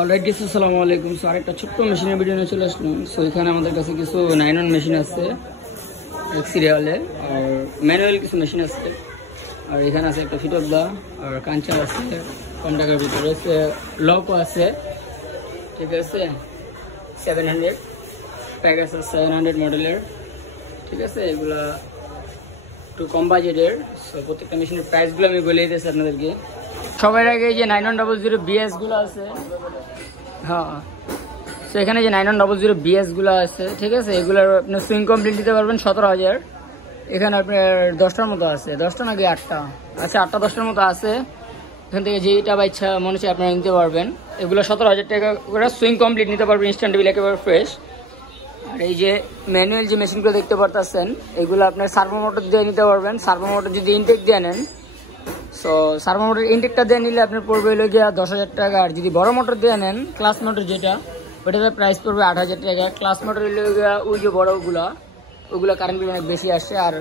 Alright guys, আসসালামু আলাইকুম। So আরেকটা ছোট্ট মেশিনের ভিডিও নিয়ে চলে আসলাম। সো এখানে আমাদের কাছে কিছু 9-on মেশিন আছে এক সিরিয়ালে, আর ম্যানুয়াল কিছু মেশিন আছে, আর এখানে আছে একটা ফিটবলা, আর কাঞ্চার আছে কম টাকার ভিতরে, লকও আছে, ঠিক আছে 700 প্যাক আছে, 700 মডেলের, ঠিক আছে। এগুলা একটু কম বাজেটের। সো প্রত্যেকটা মেশিনের প্রাইসগুলো আমি বলে দিতেছি আপনাদেরকে। সবার আগে যে 9100 BS গুলো আছে, হ্যাঁ, তো এখানে যে 9100 BS গুলো আছে, ঠিক আছে, এগুলোর আপনার সুইং কমপ্লিট দিতে পারবেন 17,000। এখানে আপনার 10টার মতো আছে, 10টা নাকি 8টা, আচ্ছা 8টা 10টার মতো আছে। এখান থেকে যেটা বা ইচ্ছা মনে হচ্ছে আপনারা নিতে পারবেন। এগুলো 17,000 টাকা করে সুইং কমপ্লিট নিতে পারবেন, ইনস্ট্যান্টেবল একেবারে ফ্রেশ। আর এই যে ম্যানুয়াল যে মেশিনগুলো দেখতে পারতেছেন, এগুলো আপনার সার্ভো মোটর দিয়ে নিতে পারবেন। সার্ভো মোটর যদি ইনটেক দিয়ে নেন, সো সার্ভো মোটর ইনটেকটা দিয়ে নিলে আপনার পড়বে হলো গিয়া 10,000 টাকা। আর যদি বড় মোটর দিয়ে নেন, ক্লাস মোটর যেটা, ওটাতে প্রাইস পড়বে 8,000 টাকা। ক্লাস মোটর হলো গিয়া ওই যে ওগুলো কারেন্ট বিল অনেক বেশি আসে। আর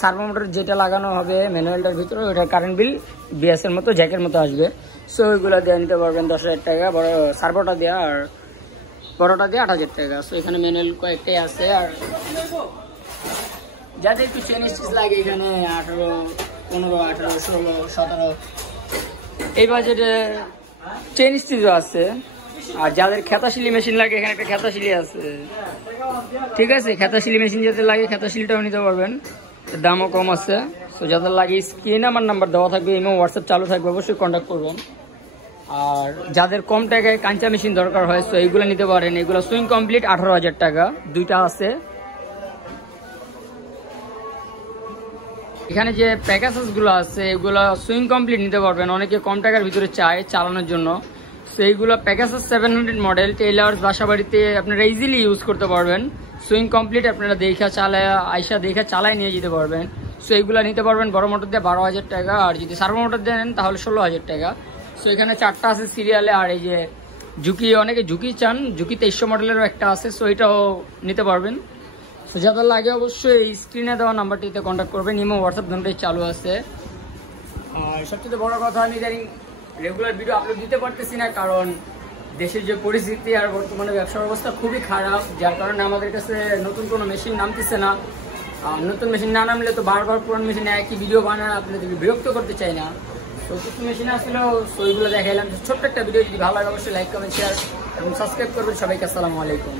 সার্ভো মোটর যেটা লাগানো হবে ম্যানুয়ালটার ভিতরে, ওটার কারেন্ট বিল বিএসের মতো জ্যাকের মতো আসবে। সো ওইগুলো দিয়ে নিতে পারবেন 10,000 টাকা, বড় সার্ভোটা দেওয়া, আর বড়টা দিয়ে 8,000 টাকা। সো এখানে ম্যানুয়াল কয়েকটাই আছে। আর যাদের একটু চেন স্টিচ লাগে, এখানে 18, 15, 18, 16, 17 এই বাজেটে চেন স্টিচও আছে। আর যাদের খেতাশিলি মেশিন লাগে, এখানে একটা খেতাশিলি আছে, ঠিক আছে। খেতাশিলি মেশিন যাদের লাগে, খেতাশিলিটাও নিতে পারবেন, দামও কম আছে। সো যাদের লাগে, স্ক্রিনে আমার নাম্বার দেওয়া থাকবে, ইমো হোয়াটসঅ্যাপ চালু থাকবে, অবশ্যই কন্ট্যাক্ট করবেন। আর যাদের কম টাকায় কাঞ্চা মেশিন দরকার হয়, সো এইগুলো নিতে পারেন। এগুলো সুইং কমপ্লিট 18,000 টাকা, দুইটা আছে। এখানে যে প্যাকেজেস গুলো আছে, এগুলো সুইং কমপ্লিট নিতে পারবেন। অনেকে কম টাকার ভিতরে চায় চালানোর জন্য, সো এইগুলো প্যাকেজেস 700 মডেল, টেইলার্স বাসা বাড়িতে আপনারা ইজিলি ইউজ করতে পারবেন। সুইং কমপ্লিট আপনারা দেখা চালায় নিয়ে যেতে পারবেন। সো এইগুলো নিতে পারবেন বড় মোটর দিয়ে 12,000 টাকা, আর যদি সার্ভো মোটর দিয়ে নেন তাহলে 16,000 টাকা। সো এখানে 4টা আছে সিরিয়ালে। আর এই যে ঝুঁকি, অনেকে ঝুঁকি চান, ঝুঁকি 2300 মডেলেরও একটা আছে, সো এটাও নিতে পারবেন। সো যাদের লাগে অবশ্যই স্ক্রিনে দেওয়া নাম্বারটিতে কন্ট্যাক্ট করবেন, ইমো হোয়াটসঅ্যাপ দুটোই চালু আছে। আর সবচেয়ে বড় কথা, আমি ইদানিং রেগুলার ভিডিও আপলোড দিতে পারতেছি না, কারণ দেশের যে পরিস্থিতি আর বর্তমানে ব্যবসার অবস্থা খুবই খারাপ, যার কারণে আমাদের কাছে নতুন কোনো মেশিন নামতেছে না। নতুন মেশিন না নামলে তো বারবার পুরনো মেশিনে একই ভিডিও বানান, আপনাদের বিরক্ত করতে চাই না। তো কিছু মেশিন আসলেও ওইগুলো দেখাইলাম। ছোট্ট একটা ভিডিও, যদি ভালো লাগে অবশ্যই লাইক, কমেন্ট, শেয়ার এবং সাবস্ক্রাইব করবেন। সবাইকে আসসালামু আলাইকুম।